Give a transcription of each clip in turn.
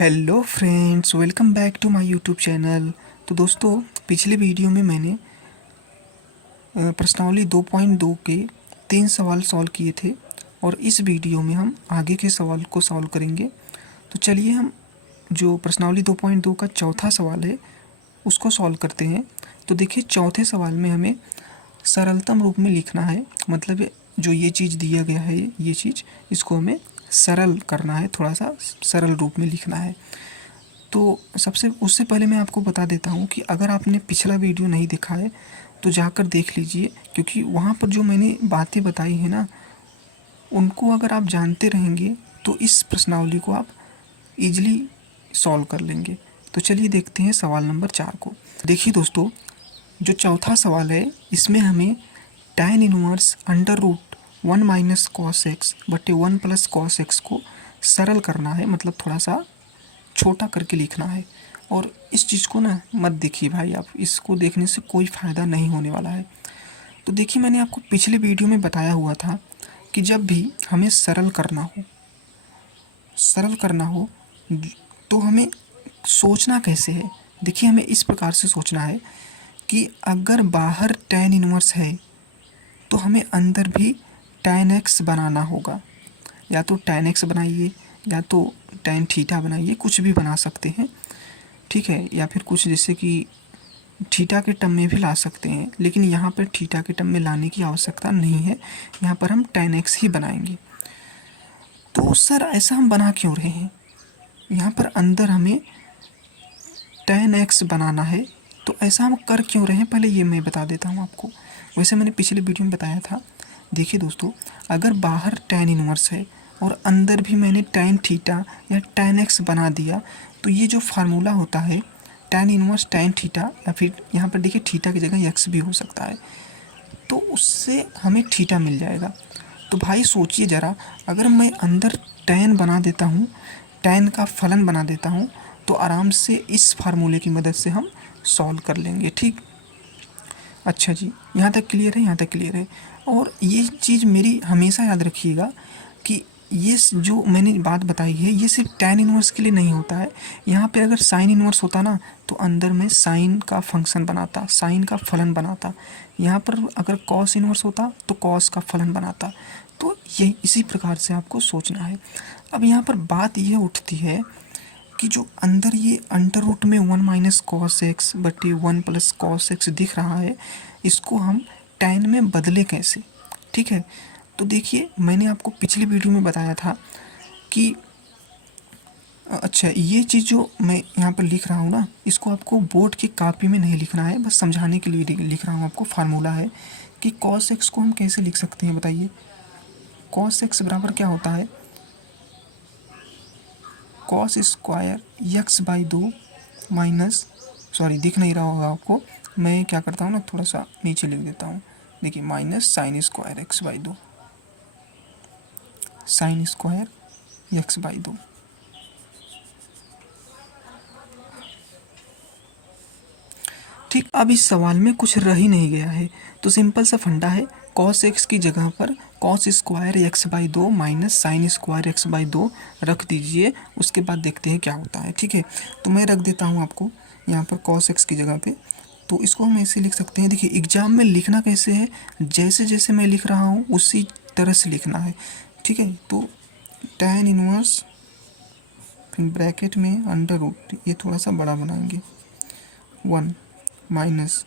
Hello friends, welcome back to my YouTube channel. तो दोस्तों, पिछले वीडियो में मैंने प्रश्नावली 2.2 के 3 सवाल सॉल्व किए थे और इस वीडियो में हम आगे के सवाल को सॉल्व करेंगे। तो चलिए हम जो प्रश्नावली 2.2 का चौथा सवाल है उसको सॉल्व करते हैं। तो देखिए, चौथे सवाल में हमें सरलतम रूप में लिखना है। मतलब जो ये चीज़ दिया गया है, ये चीज़ इसको हमें सरल करना है, थोड़ा सा सरल रूप में लिखना है। तो उससे पहले मैं आपको बता देता हूँ कि अगर आपने पिछला वीडियो नहीं देखा है तो जाकर देख लीजिए, क्योंकि वहाँ पर जो मैंने बातें बताई हैं ना, उनको अगर आप जानते रहेंगे तो इस प्रश्नावली को आप इजीली सॉल्व कर लेंगे। तो चलिए देखते हैं सवाल नंबर 4 को। देखिए दोस्तों, जो चौथा सवाल है इसमें हमें tan inverse under root 1 minus cos x बटे 1 प्लस कॉस एक्स को सरल करना है, मतलब थोड़ा सा छोटा करके लिखना है। और इस चीज़ को ना मत देखिए भाई, आप इसको देखने से कोई फ़ायदा नहीं होने वाला है। तो देखिए, मैंने आपको पिछले वीडियो में बताया हुआ था कि जब भी हमें सरल करना हो तो हमें सोचना कैसे है। देखिए, हमें इस प्रकार से सोचना है कि अगर बाहर tan इनवर्स है तो हमें अंदर भी tan x बनाना होगा। या तो tan x बनाइए या तो tan थीटा बनाइए, कुछ भी बना सकते हैं, ठीक है। या फिर कुछ जैसे कि थीटा के टर्म में भी ला सकते हैं, लेकिन यहाँ पर थीटा के टर्म में लाने की आवश्यकता नहीं है। यहाँ पर हम tan x ही बनाएंगे। तो सर ऐसा हम बना क्यों रहे हैं? यहाँ पर अंदर हमें tan x बनाना है, तो ऐसा हम कर क्यों रहे हैं पहले ये मैं बता देता हूँ आपको। वैसे मैंने पिछले वीडियो में बताया था। देखिए दोस्तों, अगर बाहर tan इनवर्स है और अंदर भी मैंने tan थीटा या tan x बना दिया, तो ये जो फार्मूला होता है tan इनवर्स tan थीटा, या फिर यहाँ पर देखिए थीटा की जगह x भी हो सकता है, तो उससे हमें थीटा मिल जाएगा। तो भाई सोचिए ज़रा, अगर मैं अंदर tan बना देता हूँ, tan का फलन बना देता हूँ, तो आराम से इस फार्मूले की मदद से हम सॉल्व कर लेंगे, ठीक। अच्छा जी, यहाँ तक क्लियर है? यहाँ तक क्लियर है। और ये चीज़ मेरी हमेशा याद रखिएगा कि ये जो मैंने बात बताई है ये सिर्फ tan इनवर्स के लिए नहीं होता है। यहाँ पे अगर साइन इनवर्स होता ना तो अंदर में साइन का फंक्शन बनाता, साइन का फलन बनाता। यहाँ पर अगर कॉस इनवर्स होता तो कॉस का फलन बनाता। तो ये इसी प्रकार से आपको सोचना है। अब यहाँ पर बात ये उठती है कि जो अंदर ये अंडर रूट में 1 माइनस कॉस एक्स बटे 1 प्लस कॉस एक्स दिख रहा है, इसको हम tan में बदले कैसे, ठीक है। तो देखिए, मैंने आपको पिछली वीडियो में बताया था कि अच्छा, ये चीज़ जो मैं यहाँ पर लिख रहा हूँ ना, इसको आपको बोर्ड की कॉपी में नहीं लिखना है, बस समझाने के लिए लिख रहा हूँ आपको। फार्मूला है कि कॉस एक्स को हम कैसे लिख सकते हैं, बताइए। कॉस एक्स बराबर क्या होता है? Cos square x by 2 minus, sorry दिख नहीं रहा होगा आपको, मैं क्या करता हूँ ना, थोड़ा सा नीचे लिख देता हूँ। देखिए, minus sine square x by 2, sine square x by 2। ठीक, अब इस सवाल में कुछ रह ही नहीं गया है, तो सिंपल सा फंडा है, कॉस एक्स की जगह पर cos square x by 2 minus sine square x by 2 रख दीजिए। उसके बाद देखते हैं क्या होता है, ठीक है। तो मैं रख देता हूँ आपको यहाँ पर कॉस एक्स की जगह पे। तो इसको हम ऐसे लिख सकते हैं। देखिए, एग्जाम में लिखना कैसे है, जैसे जैसे मैं लिख रहा हूँ उसी तरह से लिखना है, ठीक है। तो tan इनवर्स फिर ब्रैकेट में अंडर रूट, ये थोड़ा सा बड़ा बनाएंगे, 1 माइनस,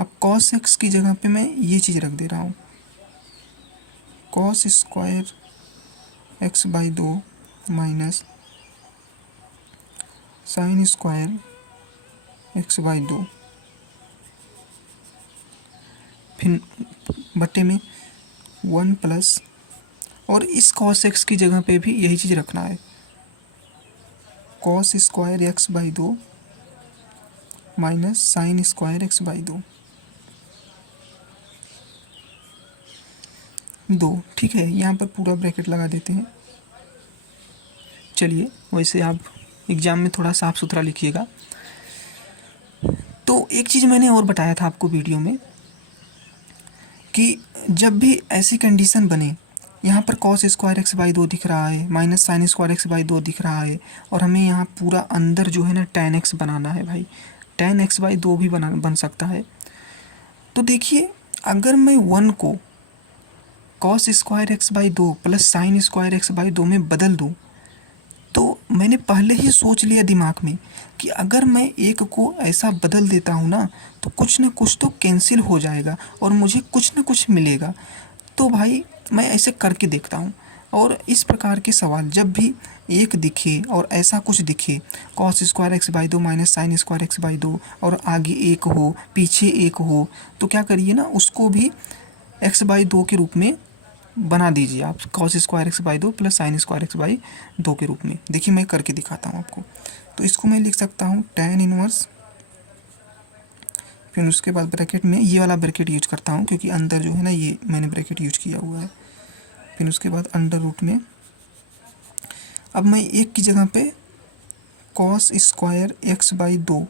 अब कॉस एक्स की जगह पे मैं ये चीज़ रख दे रहा हूँ, cos square x by 2 minus sine square x by 2, फिर बटे में 1 प्लस, और इस कॉस एक्स की जगह पे भी यही चीज़ रखना है, cos square x by 2 minus sine square x by 2, ठीक है। यहाँ पर पूरा ब्रैकेट लगा देते हैं। चलिए, वैसे आप एग्ज़ाम में थोड़ा साफ़ सुथरा लिखिएगा। तो एक चीज़ मैंने और बताया था आपको वीडियो में कि जब भी ऐसी कंडीशन बने, यहाँ पर कॉस स्क्वायर एक्स बाई 2 दिख रहा है, minus sine square x by 2 दिख रहा है, और हमें यहाँ पूरा अंदर जो है ना tan एक्स बनाना है भाई। tan एक्स बाई 2 भी बन सकता है। तो देखिए, अगर मैं 1 को cos square x by 2 plus sine square x by 2 में बदल दूँ, तो मैंने पहले ही सोच लिया दिमाग में कि अगर मैं एक को ऐसा बदल देता हूँ ना, तो कुछ ना कुछ तो कैंसिल हो जाएगा और मुझे कुछ ना कुछ मिलेगा। तो भाई मैं ऐसे करके देखता हूँ, और इस प्रकार के सवाल जब भी एक दिखे और ऐसा कुछ दिखे, cos square x by 2 minus sine square x by 2, और आगे एक हो पीछे एक हो, तो क्या करिए ना, उसको भी एक्स बाई 2 के रूप में बना दीजिए आप, cos square x by 2 plus sine square x by 2 के रूप में। देखिए मैं करके दिखाता हूँ आपको। तो इसको मैं लिख सकता हूँ tan इनवर्स, फिर उसके बाद ब्रैकेट में ये वाला ब्रैकेट यूज करता हूँ क्योंकि अंदर जो है ना ये मैंने ब्रैकेट यूज किया हुआ है। फिर उसके बाद अंडर रूट में, अब मैं एक की जगह पे cos square x by 2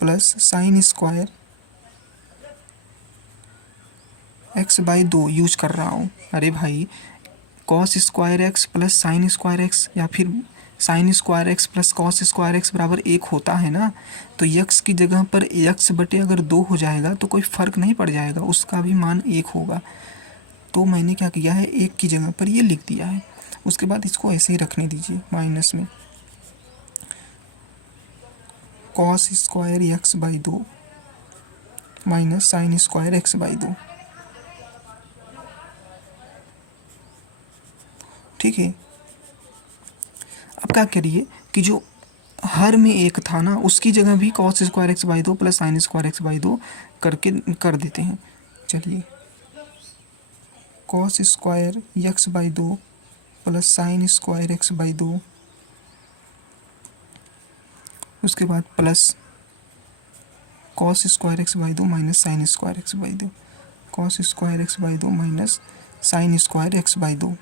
plus sine square x by 2 use कर रहा हूँ। अरे भाई, cos square x plus sine square x या फिर sine square x plus cos square x बराबर 1 होता है ना, तो यक्स की जगह पर यक्स बटे अगर 2 हो जाएगा तो कोई फ़र्क नहीं पड़ जाएगा, उसका भी मान 1 होगा। तो मैंने क्या किया है, 1 की जगह पर ये लिख दिया है। उसके बाद इसको ऐसे ही रखने दीजिए माइनस में cos square x by 2 minus sine square x by 2। ठीक है, अब क्या करिए कि जो हर में एक था ना, उसकी जगह भी cos square x by 2 plus sine square x by 2 करके कर देते हैं। चलिए, cos square x by 2 plus sine square x by 2, उसके बाद plus cos square x by 2 minus sine square x by 2, cos square x by 2 minus sine square x by 2।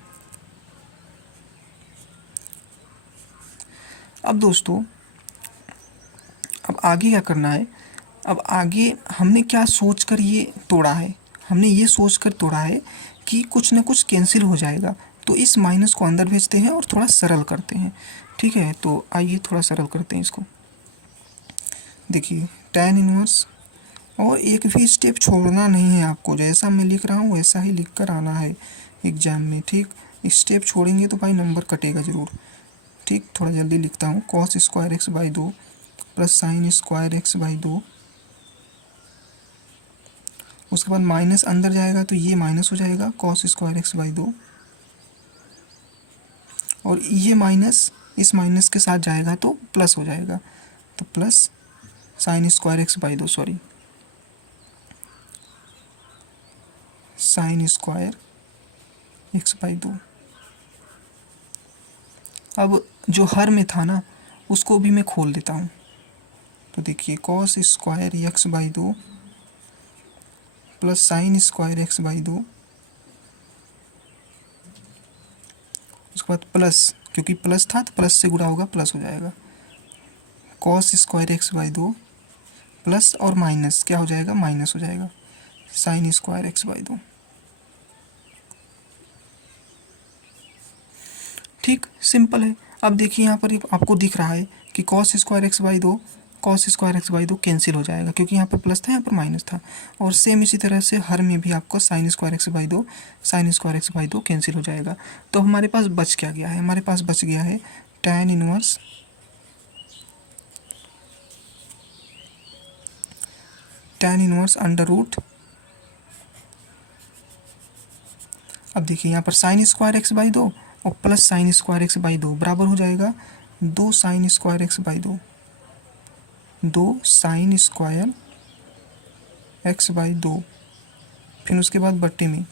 अब दोस्तों, अब आगे क्या करना है, अब आगे हमने क्या सोच कर ये तोड़ा है, हमने ये सोच कर तोड़ा है कि कुछ ना कुछ कैंसिल हो जाएगा, तो इस माइनस को अंदर भेजते हैं और थोड़ा सरल करते हैं। ठीक है, तो आइए थोड़ा सरल करते हैं इसको। देखिए tan इनवर्स, और एक भी स्टेप छोड़ना नहीं है आपको, जैसा मैं लिख रहा हूँ वैसा ही लिख कर आना है एग्जाम में। ठीक, स्टेप छोड़ेंगे तो भाई नंबर कटेगा ज़रूर। ठीक, थोड़ा जल्दी लिखता हूँ, cos square x by 2 plus sine square x by 2, उसके बाद माइनस अंदर जाएगा तो ये माइनस हो जाएगा कॉस स्क्वायर एक्स बाई 2, और ये माइनस इस माइनस के साथ जाएगा तो प्लस हो जाएगा, तो plus sine square x by 2, sorry sine square x by 2। अब जो हर में था ना उसको भी मैं खोल देता हूँ। तो देखिए cos square x by 2 plus sine square x by 2, उसके बाद प्लस, क्योंकि प्लस था तो प्लस से गुणा होगा प्लस हो जाएगा, cos square x by 2 plus और माइनस क्या हो जाएगा, माइनस हो जाएगा साइन स्क्वायर एक्स बाई 2। ठीक, सिंपल है। अब देखिए यहाँ पर आपको दिख रहा है कि cos square x by 2 cos square x by 2 cancel हो जाएगा क्योंकि यहाँ पर प्लस था यहाँ पर माइनस था, और सेम इसी तरह से हर में भी आपको sine square x by 2 sine square x by 2 cancel हो जाएगा। तो हमारे पास बच क्या गया है, हमारे पास बच गया है tan इनवर्स अंडर रूट, अब देखिए यहाँ पर साइन स्क्वायर एक्स बाई 2 और plus sine square x by 2 बराबर हो जाएगा 2 sine square x by 2, 2 sine square x by 2, फिर उसके बाद बट्टे में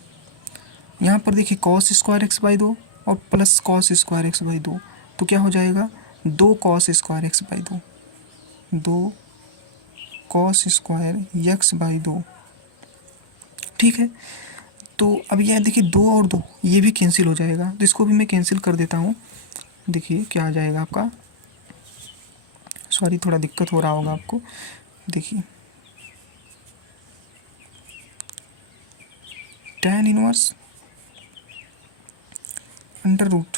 यहाँ पर देखिए कॉस स्क्वायर एक्स बाई 2 और plus cos square x by 2, तो क्या हो जाएगा 2 cos square x by 2, 2 cos square x by 2। ठीक है, तो अब यह देखिए 2 और 2 ये भी कैंसिल हो जाएगा, तो इसको भी मैं कैंसिल कर देता हूँ। देखिए क्या आ जाएगा आपका, सॉरी थोड़ा दिक्कत हो रहा होगा आपको। देखिए tan इनवर्स अंडर रूट,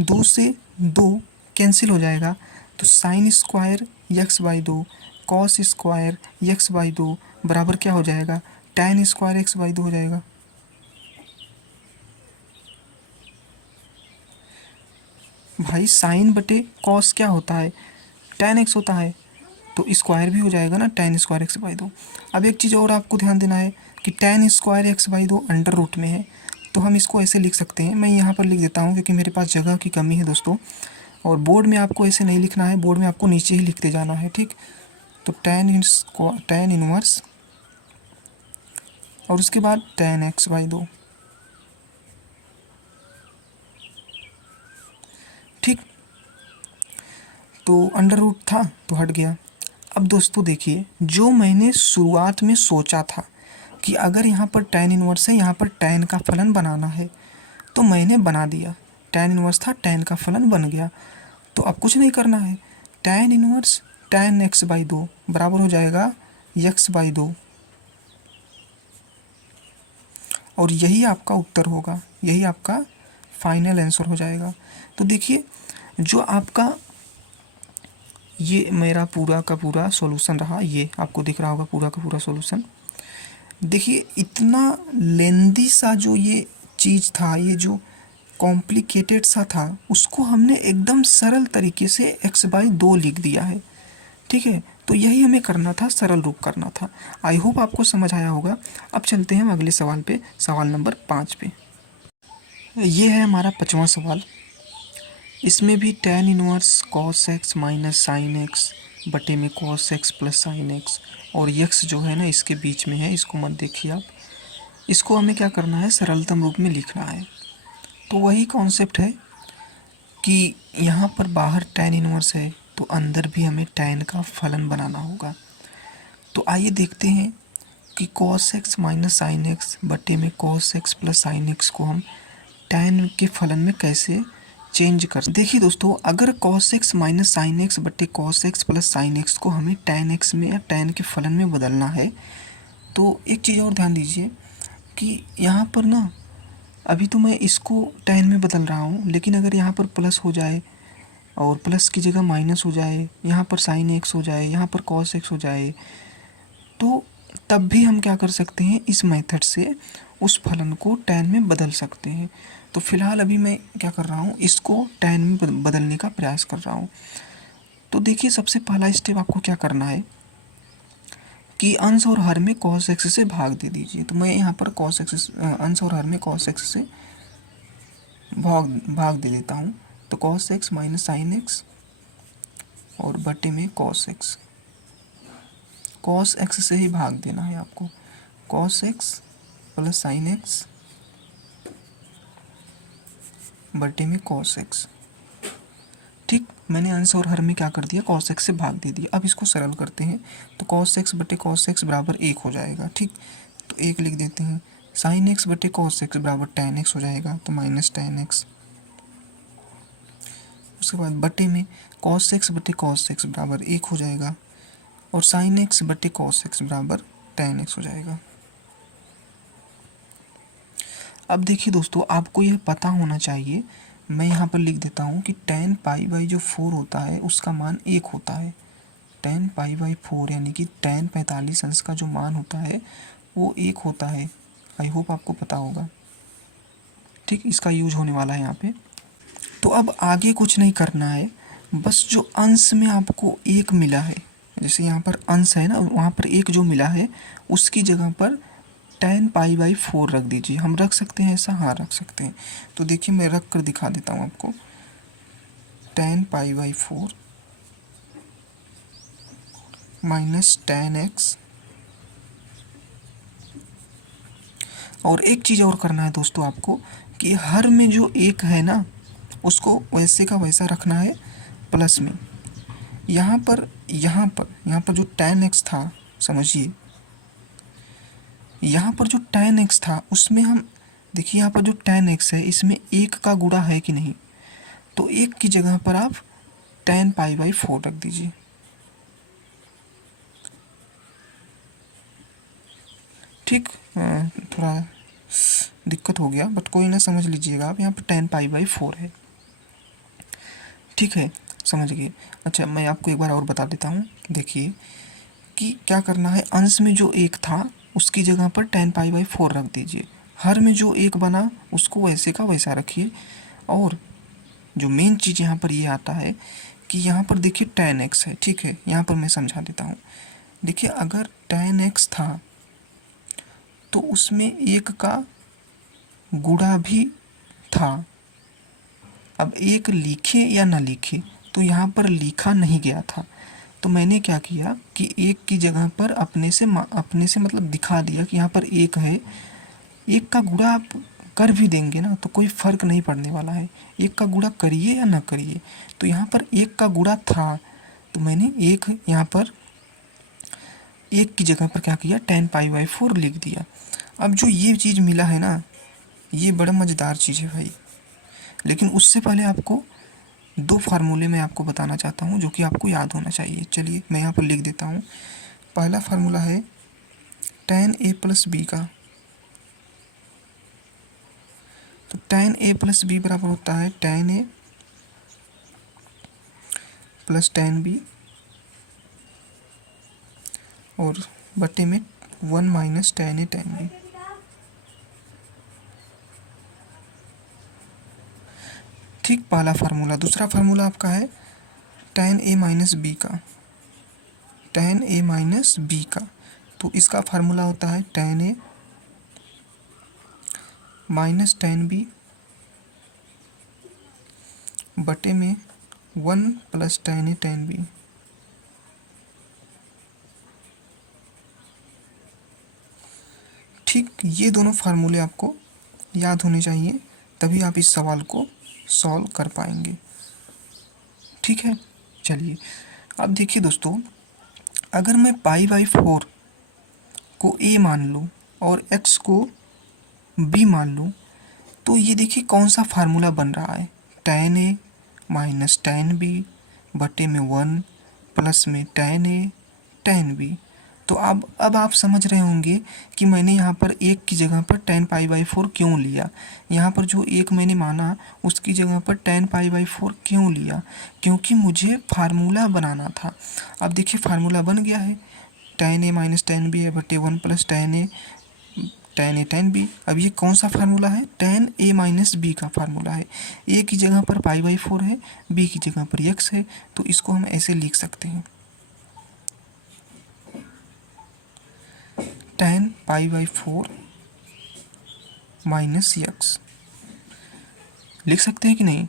2 से 2 कैंसिल हो जाएगा, तो sine square x by 2 cos square x by 2 बराबर क्या हो जाएगा, टैन स्क्वायर एक्स बाई 2 हो जाएगा। भाई साइन बटे कॉस क्या होता है, टैन एक्स होता है, तो स्क्वायर भी हो जाएगा ना, टैन स्क्वायर एक्स बाई 2। अब एक चीज़ और आपको ध्यान देना है कि tan square x by 2 under root में है, तो हम इसको ऐसे लिख सकते हैं, मैं यहाँ पर लिख देता हूँ क्योंकि मेरे पास जगह की कमी है दोस्तों, और बोर्ड में आपको ऐसे नहीं लिखना है, बोर्ड में आपको नीचे ही लिखते जाना है, ठीक। तो टैन इनवर्स और उसके बाद टैन एक्स बाई 2, ठीक। तो अंडर रूट था तो हट गया। अब दोस्तों देखिए, जो मैंने शुरुआत में सोचा था कि अगर यहाँ पर टैन इनवर्स है, यहाँ पर टैन का फलन बनाना है, तो मैंने बना दिया, टैन इनवर्स था, टैन का फलन बन गया। तो अब कुछ नहीं करना है, tan inverse tan x by 2 बराबर हो जाएगा यक्स बाई 2, और यही आपका उत्तर होगा, यही आपका फाइनल आंसर हो जाएगा। तो देखिए, जो आपका ये मेरा पूरा का पूरा सॉल्यूशन रहा, ये आपको दिख रहा होगा पूरा का पूरा सॉल्यूशन। देखिए, इतना लेंदी सा जो ये चीज़ था, ये जो कॉम्प्लिकेटेड सा था, उसको हमने एकदम सरल तरीके से एक्स बाई 2 लिख दिया है, ठीक है। तो यही हमें करना था, सरल रूप करना था। आई होप आपको समझ आया होगा। अब चलते हैं हम अगले सवाल पे, सवाल नंबर 5 पे। ये है हमारा 5वां सवाल। इसमें भी tan inverse cos x minus sine x बटे में cos x plus sine x, और यक्स जो है ना इसके बीच में है, इसको मत देखिए आप। इसको हमें क्या करना है, सरलतम रूप में लिखना है। तो वही कॉन्सेप्ट है कि यहाँ पर बाहर टैन इनवर्स है, तो अंदर भी हमें टैन का फलन बनाना होगा। तो आइए देखते हैं कि cos x minus sine x बटे में cos x plus sine x को हम टैन के फलन में कैसे चेंज कर। देखिए दोस्तों, अगर cos x minus sine x बटे cos x plus sine x को हमें टैन एक्स में या टैन के फलन में बदलना है, तो एक चीज़ और ध्यान दीजिए कि यहाँ पर ना, अभी तो मैं इसको टैन में बदल रहा हूँ, लेकिन अगर यहाँ पर प्लस हो जाए और प्लस की जगह माइनस हो जाए, यहाँ पर साइन एक्स हो जाए, यहाँ पर कॉस एक्स हो जाए, तो तब भी हम क्या कर सकते हैं, इस मेथड से उस फलन को टैन में बदल सकते हैं। तो फिलहाल अभी मैं क्या कर रहा हूँ, इसको टैन में बदलने का प्रयास कर रहा हूँ। तो देखिए, सबसे पहला स्टेप आपको क्या करना है कि अंश और हर में कॉस एक्स से भाग दे दीजिए। तो मैं यहाँ पर कॉस एक्स, अंश और हर में कॉस एक्स से भाग दे देता हूँ। तो cos x minus sine x और बटे में कॉस एक्स, कॉस एक्स से ही भाग देना है आपको, cos x plus sine x बटे में कॉस एक्स, ठीक। मैंने अंश और हर में क्या कर दिया, कॉस एक्स से भाग दे दिया। अब इसको सरल करते हैं, तो कॉस एक्स बटे कॉस एक्स बराबर 1 हो जाएगा, ठीक। तो 1 लिख देते हैं। साइन एक्स बटे कॉस एक्स बराबर टैन एक्स हो जाएगा, तो माइनस टैन एक्स। उसके बाद बटे में कॉस एक्स बटे कॉस एक्स बराबर 1 हो जाएगा, और साइन एक्स बटे कॉस एक्स बराबर टैन एक्स हो जाएगा। अब देखिए दोस्तों, आपको यह पता होना चाहिए, मैं यहाँ पर लिख देता हूँ कि टैन पाई बाई जो 4 होता है उसका मान 1 होता है। टैन पाई बाई 4 यानी कि टैन 45 अंश का जो मान होता है वो 1 होता है। आई होप आपको पता होगा, ठीक। इसका यूज होने वाला है यहाँ पे। तो अब आगे कुछ नहीं करना है, बस जो अंश में आपको 1 मिला है, जैसे यहाँ पर अंश है ना, वहाँ पर 1 जो मिला है उसकी जगह पर टैन पाई बाई 4 रख दीजिए। हम रख सकते हैं ऐसा, हाँ रख सकते हैं। तो देखिए, मैं रख कर दिखा देता हूँ आपको, tan pi by 4 minus tan x. और एक चीज़ और करना है दोस्तों आपको, कि हर में जो 1 है ना उसको वैसे का वैसा रखना है प्लस में। यहाँ पर जो टैन एक्स था, समझिए, यहाँ पर जो टैन एक्स था उसमें हम देखिए, यहाँ पर जो टैन एक्स है इसमें 1 का गुणा है कि नहीं, तो 1 की जगह पर आप टैन पाई बाई 4 रख दीजिए, ठीक। थोड़ा दिक्कत हो गया, बट कोई ना, समझ लीजिएगा आप। यहाँ पर tan पाई बाई 4 है, ठीक है, समझ गए। अच्छा, मैं आपको एक बार और बता देता हूँ। देखिए कि क्या करना है, अंश में जो एक था उसकी जगह पर tan पाई बाई 4 रख दीजिए। हर में जो एक बना उसको वैसे का वैसा रखिए। और जो मेन चीज़ यहाँ पर ये आता है कि यहाँ पर देखिए tan x है, ठीक है। यहाँ पर मैं समझा देता हूँ। देखिए अगर tan x था तो उसमें एक का गुणा भी था। अब एक लिखे या ना लिखे, तो यहाँ पर लिखा नहीं गया था, तो मैंने क्या किया कि एक की जगह पर अपने से मतलब दिखा दिया कि यहाँ पर एक है। एक का गुणा आप कर भी देंगे ना तो कोई फ़र्क नहीं पड़ने वाला है, एक का गुणा करिए या ना करिए। तो यहाँ पर एक का गुणा था, तो मैंने एक यहाँ पर एक की जगह पर क्या किया, tan पाई बाई 4 लिख दिया। अब जो ये चीज़ मिला है ना, ये बड़ा मज़ेदार चीज़ है भाई। लेकिन उससे पहले आपको दो फार्मूले मैं आपको बताना चाहता हूँ जो कि आपको याद होना चाहिए। चलिए मैं यहाँ पर लिख देता हूँ। पहला फार्मूला है tan a प्लस बी का। तो tan a प्लस बी बराबर होता है tan a plus tan b और बटे में 1 minus tan a tan b। ठीक, पहला फार्मूला। दूसरा फार्मूला आपका है tan a माइनस बी का, tan a माइनस बी का। तो इसका फार्मूला होता है tan a minus tan b बटे में 1 plus tan a tan b। ठीक, ये दोनों फार्मूले आपको याद होने चाहिए, तभी आप इस सवाल को सॉल्व कर पाएंगे, ठीक है। चलिए अब देखिए दोस्तों, अगर मैं पाई बाई 4 को a मान लूँ और x को b मान लूँ, तो ये देखिए कौन सा फार्मूला बन रहा है, tan a minus tan b बटे में 1 प्लस में tan a tan b। तो अब आप समझ रहे होंगे कि मैंने यहाँ पर एक की जगह पर tan पाई बाई 4 क्यों लिया। यहाँ पर जो एक मैंने माना उसकी जगह पर tan पाई बाई 4 क्यों लिया, क्योंकि मुझे फार्मूला बनाना था। अब देखिए फार्मूला बन गया है, tan a minus tan b है बटे 1 plus tan a tan b। अब ये कौन सा फार्मूला है, tan a माइनस b का फार्मूला है। a की जगह पर पाई बाई 4 है, b की जगह पर x है, तो इसको हम ऐसे लिख सकते हैं, tan pi by 4 minus x। लिख सकते हैं कि नहीं,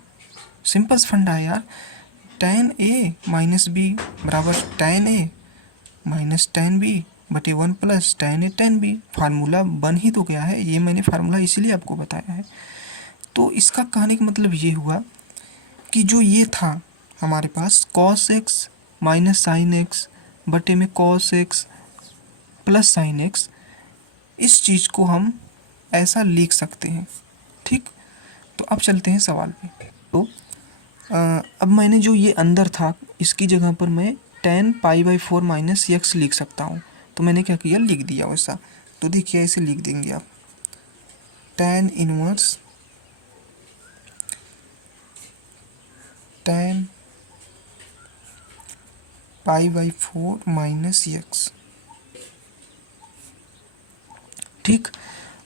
सिंपल फंडा है यार। tan a माइनस b बराबर tan a minus tan b बटे 1 plus tan a tan b। Formula बन ही तो गया है, ये मैंने फार्मूला इसीलिए आपको बताया है। तो इसका कहने का मतलब ये हुआ कि जो ये था हमारे पास cos x minus sine x बटे में cos x plus sine x, इस चीज़ को हम ऐसा लिख सकते हैं, ठीक। तो अब चलते हैं सवाल पे। तो अब मैंने जो ये अंदर था इसकी जगह पर मैं tan pi by 4 minus x लिख सकता हूँ, तो मैंने क्या किया, लिख दिया वैसा। तो देखिए ऐसे लिख देंगे आप, tan inverse tan pi by 4 minus x, ठीक।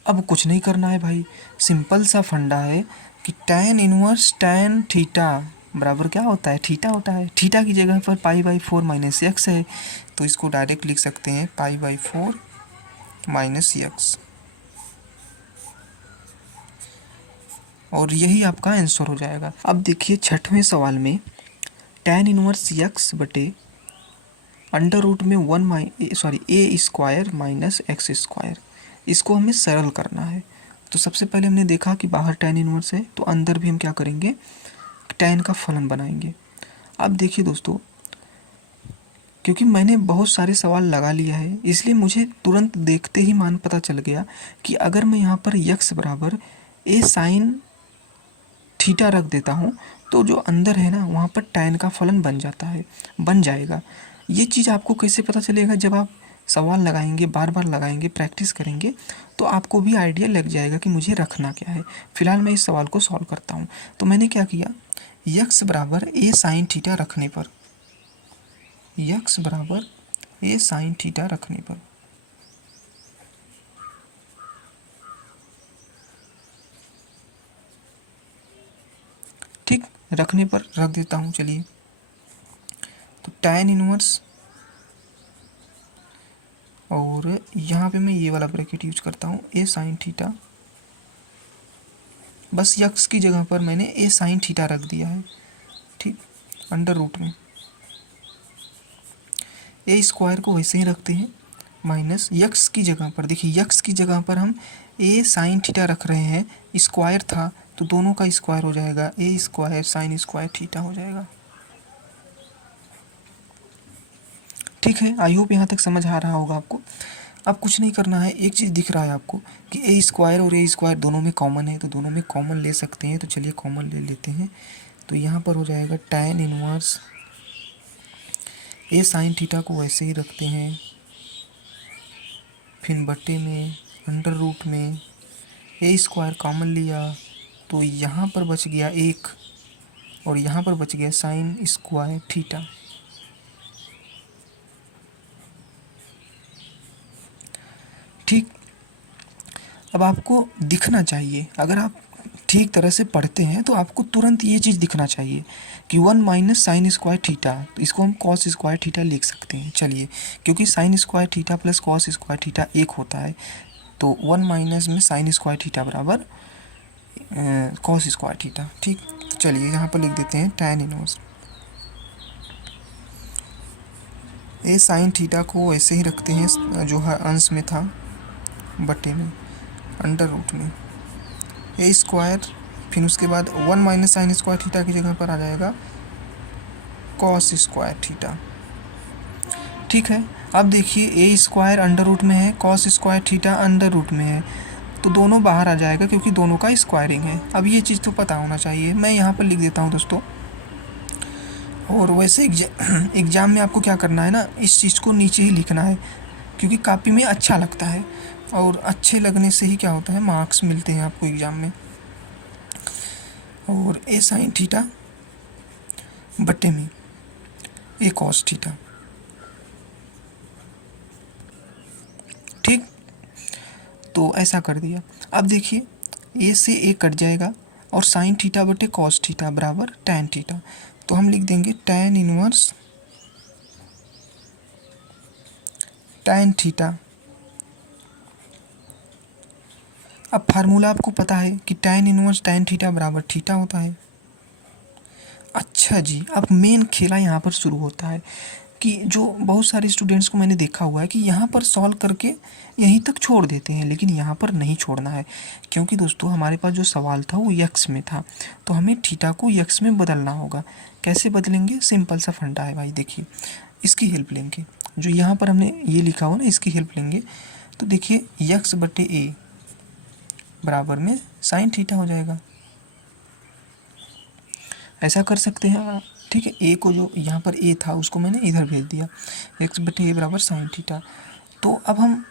अब कुछ नहीं करना है भाई, सिंपल सा फंडा है कि tan इनवर्स tan थीटा बराबर क्या होता है, थीटा होता है। थीटा की जगह पर पाई बाई 4 माइनस एक्स है, तो इसको डायरेक्ट लिख सकते हैं पाई बाई 4 माइनस एक्स, और यही आपका आंसर हो जाएगा। अब देखिए छठवें सवाल में tan इनवर्स एक्स बटे अंडर रूट में a square minus x square, इसको हमें सरल करना है। तो सबसे पहले हमने देखा कि बाहर tan इनवर्स है, तो अंदर भी हम क्या करेंगे, tan का फलन बनाएंगे। अब देखिए दोस्तों, क्योंकि मैंने बहुत सारे सवाल लगा लिया है, इसलिए मुझे तुरंत देखते ही मान पता चल गया कि अगर मैं यहाँ पर x बराबर a साइन थीटा रख देता हूँ, तो जो अंदर है ना वहाँ पर tan का फलन बन जाएगा। ये चीज़ आपको कैसे पता चलेगा, जब आप सवाल लगाएंगे, बार बार लगाएंगे, प्रैक्टिस करेंगे, तो आपको भी आइडिया लग जाएगा कि मुझे रखना क्या है। फिलहाल मैं इस सवाल को सॉल्व करता हूँ। तो मैंने क्या किया, यक्स बराबर ए साइन थीटा रखने पर, यक्स बराबर ए साइन थीटा रखने पर, ठीक, रखने पर रख देता हूँ। चलिए, तो tan इनवर्स, और यहाँ पे मैं ये वाला ब्रैकेट यूज करता हूँ, ए साइन थीटा, बस यक्स की जगह पर मैंने ए साइन थीटा रख दिया है, ठीक, अंडर रूट में। ए स्क्वायर को वैसे ही रखते हैं, माइनस यक्स की जगह पर, देखिए यक्स की जगह पर हम ए साइन थीटा रख रहे हैं, स्क्वायर था तो दोनों का स्क्वायर हो जाएगा, ए स्क्वायर साइन स्क्वायर थीटा हो जाएगा। ठीक है, आई होप यहाँ तक समझ आ रहा होगा आपको। अब कुछ नहीं करना है, एक चीज़ दिख रहा है आपको कि ए स्क्वायर और ए स्क्वायर दोनों में कॉमन है, तो दोनों में कॉमन ले सकते हैं, तो चलिए कॉमन ले लेते हैं। तो यहाँ पर हो जाएगा tan इनवर्स ए साइन थीटा को वैसे ही रखते हैं, फिर बटे में अंडर रूट में ए स्क्वायर कॉमन लिया, तो यहाँ पर बच गया एक, और यहाँ पर बच गया साइन स्क्वायर थीटा। ठीक, अब आपको दिखना चाहिए, अगर आप ठीक तरह से पढ़ते हैं तो आपको तुरंत ये चीज़ दिखना चाहिए कि 1 माइनस साइन स्क्वायर थीटा, तो इसको हम कॉस स्क्वायर थीटा लिख सकते हैं। चलिए, क्योंकि sine square theta plus cos square theta एक होता है, तो 1 माइनस में साइन स्क्वायर थीटा बराबर कॉस स्क्वायर थीटा। ठीक, तो चलिए यहाँ पर लिख देते हैं tan इनवर्स ए साइन थीटा को ऐसे ही रखते हैं जो है अंश में था, बटे में अंडर रूट में ए स्क्वायर, फिर उसके बाद 1 माइनस साइन स्क्वायर थीटा की जगह पर आ जाएगा कॉस स्क्वायर थीटा। ठीक है, अब देखिए ए स्क्वायर अंडर रूट में है, cos square theta under root में है, तो दोनों बाहर आ जाएगा क्योंकि दोनों का स्क्वायरिंग है। अब ये चीज़ तो पता होना चाहिए, मैं यहाँ पर लिख देता हूँ दोस्तों। और वैसे एग्ज़ाम में आपको क्या करना है ना, इस चीज़ को नीचे ही लिखना है, क्योंकि कॉपी में अच्छा लगता है, और अच्छे लगने से ही क्या होता है, मार्क्स मिलते हैं आपको एग्ज़ाम में। और ए साइन थीटा बटे में ए कॉस थीटा। ठीक, तो ऐसा कर दिया। अब देखिए ए से ए कट जाएगा, और साइन थीटा बटे कॉस थीटा बराबर टैन थीटा, तो हम लिख देंगे टैन इनवर्स टैन थीटा। अब फार्मूला आपको पता है कि टैन इनवर्स टैन थीटा बराबर थीटा होता है। अच्छा जी, अब मेन खेला यहाँ पर शुरू होता है कि जो बहुत सारे स्टूडेंट्स को मैंने देखा हुआ है कि यहाँ पर सॉल्व करके यहीं तक छोड़ देते हैं, लेकिन यहाँ पर नहीं छोड़ना है, क्योंकि दोस्तों हमारे पास जो सवाल था वो यक्स में था, तो हमें थीटा को यक्स में बदलना होगा। कैसे बदलेंगे, सिंपल सा फंडा है भाई। देखिए, इसकी हेल्प लेंगे, जो यहाँ पर हमने ये लिखा हो ना, इसकी हेल्प लेंगे। तो देखिए यक्स बटे ए बराबर में साइन थीटा हो जाएगा, ऐसा कर सकते हैं आप। ठीक है, ए को जो यहाँ पर ए था उसको मैंने इधर भेज दिया, एक्स बटे ए बराबर साइन थीटा। तो अब हम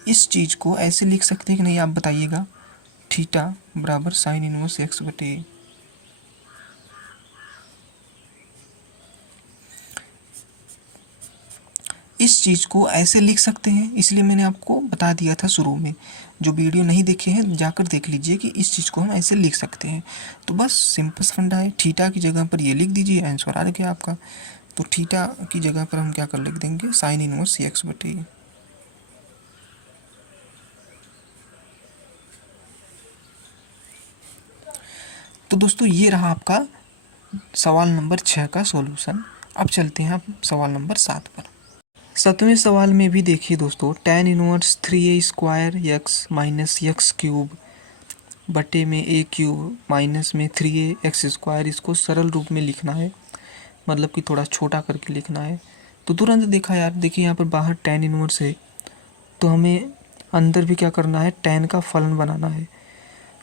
इस चीज़ को ऐसे लिख सकते हैं कि नहीं, आप बताइएगा, थीटा बराबर साइन इनवर्स एक्स बटे ए। इस चीज़ को ऐसे लिख सकते हैं, इसलिए मैंने आपको बता दिया था शुरू में। जो वीडियो नहीं देखे हैं जाकर देख लीजिए कि इस चीज़ को हम ऐसे लिख सकते हैं। तो बस सिंपल फंडा है, थीटा की जगह पर ये लिख दीजिए, आंसर आ गया आपका। तो थीटा की जगह पर हम क्या कर लिख देंगे, साइन इनवर्स एक्स बटे ए। तो दोस्तों ये रहा आपका सवाल नंबर 6 का सॉल्यूशन। अब चलते हैं आप सवाल नंबर 7 पर। 7वें सवाल में भी देखिए दोस्तों, tan inverse 3a square x minus x cube बटे में ए क्यूब माइनस में 3a एक्स स्क्वायर, इसको सरल रूप में लिखना है, मतलब कि थोड़ा छोटा करके लिखना है। तो तुरंत देखा यार, देखिए यहाँ पर बाहर tan इनवर्स है, तो हमें अंदर भी क्या करना है, tan का फलन बनाना है।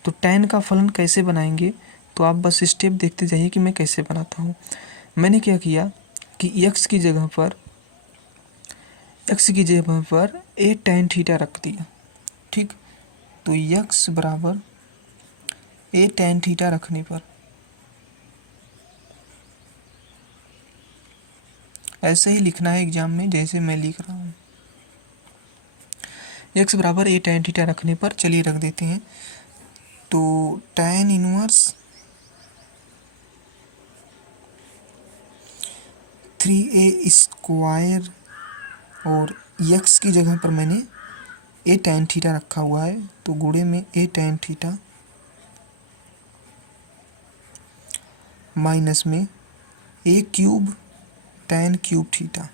तो tan का फलन कैसे बनाएंगे, तो आप बस स्टेप देखते जाइए कि मैं कैसे बनाता हूँ। मैंने क्या किया कि x की जगह पर एक्स की जगह पर ए tan थीटा रख दिया, ठीक। तो x बराबर ए tan थीटा रखने पर ऐसे ही लिखना है एग्जाम में जैसे मैं लिख रहा हूँ। x बराबर ए tan थीटा रखने पर चलिए रख देते हैं। तो tan इनवर्स 3a स्क्वायर और x की जगह पर मैंने ए tan थीटा रखा हुआ है, तो गुणे में ए tan थीटा माइनस में ए क्यूब tan क्यूब थीटा,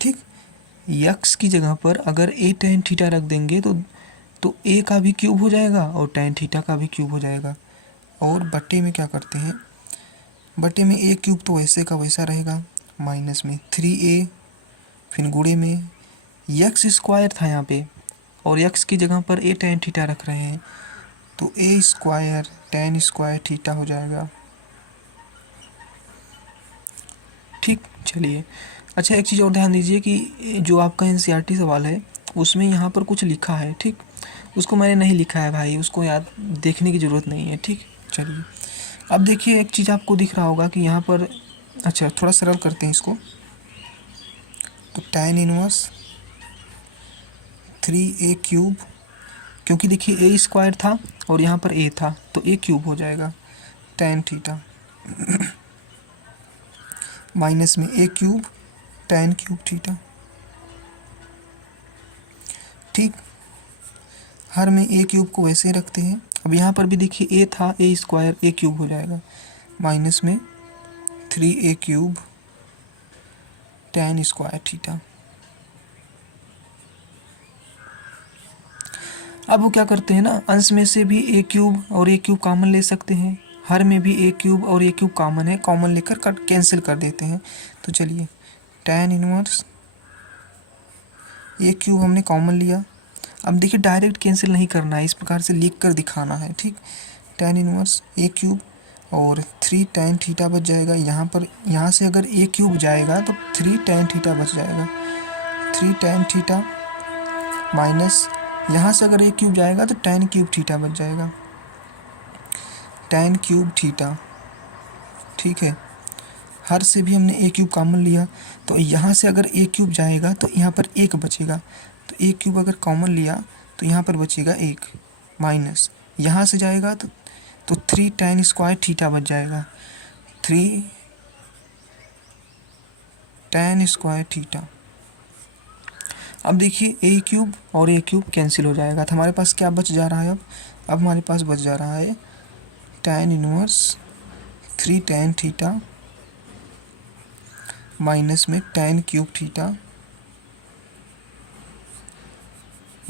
ठीक। x की जगह पर अगर ए tan थीटा रख देंगे तो a का भी क्यूब हो जाएगा और tan थीटा का भी क्यूब हो जाएगा। और बट्टे में क्या करते हैं, बट्टे में ए क्यूब तो वैसे का वैसा रहेगा, माइनस में 3a, फिर गुणे में x स्क्वायर था यहाँ पे और x की जगह पर ए tan थीटा रख रहे हैं, तो ए स्क्वायर tan स्क्वायर थीटा हो जाएगा, ठीक। चलिए, अच्छा एक चीज़ और ध्यान दीजिए कि जो आपका एनसीईआरटी सवाल है उसमें यहाँ पर कुछ लिखा है, ठीक। उसको मैंने नहीं लिखा है भाई, उसको याद देखने की ज़रूरत नहीं है, ठीक। चलिए, अब देखिए एक चीज़ आपको दिख रहा होगा कि यहाँ पर, अच्छा थोड़ा सरल करते हैं इसको। तो tan इनवर्स 3a क्यूब, क्योंकि देखिए ए स्क्वायर था और यहाँ पर ए था तो ए क्यूब हो जाएगा tan थीटा माइनस में ए क्यूब tan क्यूब थीटा, ठीक। हर में ए क्यूब को वैसे ही रखते हैं। अब यहाँ पर भी देखिए ए था, ए स्क्वायर ए क्यूब हो जाएगा, माइनस में 3a cube tan square theta. अब वो क्या करते हैं ना, अंश में से भी ए क्यूब और ए क्यूब कॉमन ले सकते हैं, हर में भी ए क्यूब और ए क्यूब कॉमन है, कॉमन लेकर कैंसिल कर देते हैं। तो चलिए, tan इनवर्स ए क्यूब हमने कॉमन लिया। अब देखिए डायरेक्ट कैंसिल नहीं करना है, इस प्रकार से लिख कर दिखाना है, ठीक। tan इनवर्स ए क्यूब और 3 tan थीटा बच जाएगा। यहाँ से अगर ए क्यूब जाएगा तो 3 tan थीटा बच जाएगा, 3 tan थीटा माइनस यहाँ से अगर ए क्यूब जाएगा तो tan क्यूब थीटा बच जाएगा, tan क्यूब थीटा, ठीक है। हर से भी हमने ए क्यूब कॉमन लिया, तो यहाँ से अगर ए क्यूब जाएगा तो यहाँ पर एक बचेगा, तो ए क्यूब अगर कॉमन लिया तो यहाँ पर बचेगा एक, माइनस यहाँ से जाएगा तो 3 tan स्क्वायर थीटा बच जाएगा, 3 tan स्क्वायर थीटा। अब देखिए ए क्यूब और ए क्यूब कैंसिल हो जाएगा, तो हमारे पास क्या बच जा रहा है, अब हमारे पास बच जा रहा है tan inverse 3 tan theta minus में tan क्यूब थीटा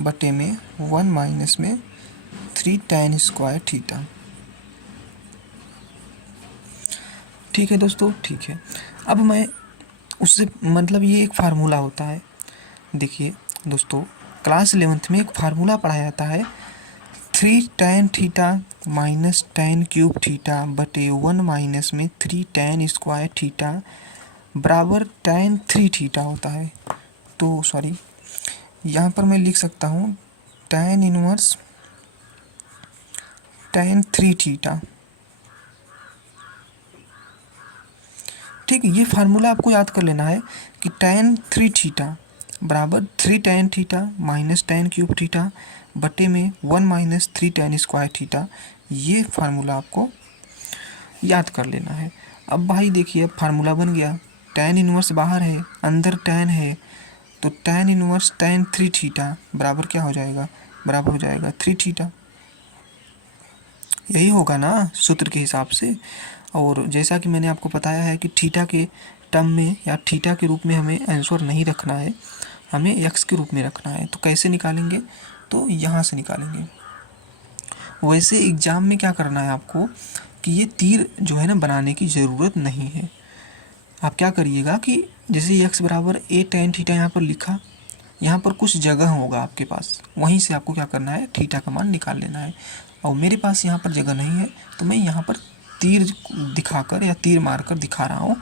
बटे में 1 माइनस में 3 tan स्क्वायर थीटा, ठीक है दोस्तों, ठीक है। अब मैं उससे मतलब ये एक फार्मूला होता है, देखिए दोस्तों क्लास 11th में एक फार्मूला पढ़ाया जाता है, 3 tan theta minus tan cube theta बटे 1 माइनस में 3 tan स्क्वायर थीटा बराबर tan 3 थीटा होता है। तो सॉरी, यहाँ पर मैं लिख सकता हूँ tan इनवर्स tan 3 थीटा, ठीक। ये फार्मूला आपको याद कर लेना है कि tan 3 थीटा बराबर 3 tan theta minus tan cube theta बटे में 1 माइनस 3 tan स्क्वायर थीटा, ये फार्मूला आपको याद कर लेना है। अब भाई देखिए, अब फार्मूला बन गया, tan इनवर्स बाहर है, अंदर tan है, तो tan इनवर्स tan 3 थीटा बराबर क्या हो जाएगा, बराबर हो जाएगा 3 थीटा, यही होगा ना सूत्र के हिसाब से। और जैसा कि मैंने आपको बताया है कि थीटा के टर्म में या थीटा के रूप में हमें आंसर नहीं रखना है, हमें एक्स के रूप में रखना है। तो कैसे निकालेंगे, तो यहाँ से निकालेंगे। वैसे एग्ज़ाम में क्या करना है आपको कि ये तीर जो है ना बनाने की ज़रूरत नहीं है। आप क्या करिएगा कि जैसे एक्स बराबर ए tan थीटा यहाँ पर लिखा, यहाँ पर कुछ जगह होगा आपके पास, वहीं से आपको क्या करना है, थीटा का मान निकाल लेना है। और मेरे पास यहाँ पर जगह नहीं है, तो मैं यहाँ पर तीर दिखाकर या तीर मारकर दिखा रहा हूँ,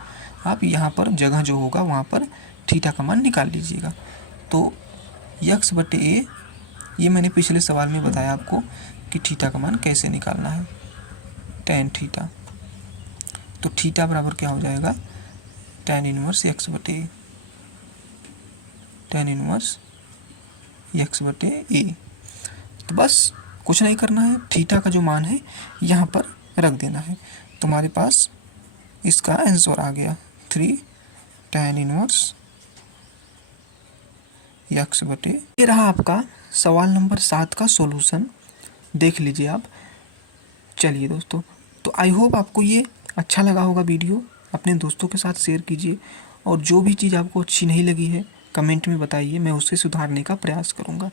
आप यहाँ पर जगह जो होगा वहाँ पर थीटा का मान निकाल लीजिएगा। तो यक्स बटे ए, ये मैंने पिछले सवाल में बताया आपको कि थीटा का मान कैसे निकालना है, tan थीटा। तो थीटा बराबर क्या हो जाएगा, tan इनवर्स यक्स बटे ए, tan इनवर्स यक्स बटे ए। तो बस कुछ नहीं करना है, थीटा का जो मान है यहाँ पर रख देना है। तुम्हारे पास इसका आंसर आ गया 3 tan इनवर्स यक्स बटे। ये रहा आपका सवाल नंबर 7 का सॉल्यूशन, देख लीजिए आप। चलिए दोस्तों, तो आई होप आपको ये अच्छा लगा होगा वीडियो, अपने दोस्तों के साथ शेयर कीजिए, और जो भी चीज़ आपको अच्छी नहीं लगी है कमेंट में बताइए, मैं उसे सुधारने का प्रयास करूँगा।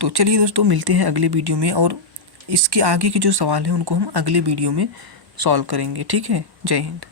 तो चलिए दोस्तों, मिलते हैं अगले वीडियो में, और इसके आगे के जो सवाल हैं उनको हम अगले वीडियो में सॉल्व करेंगे। ठीक है, जय हिंद।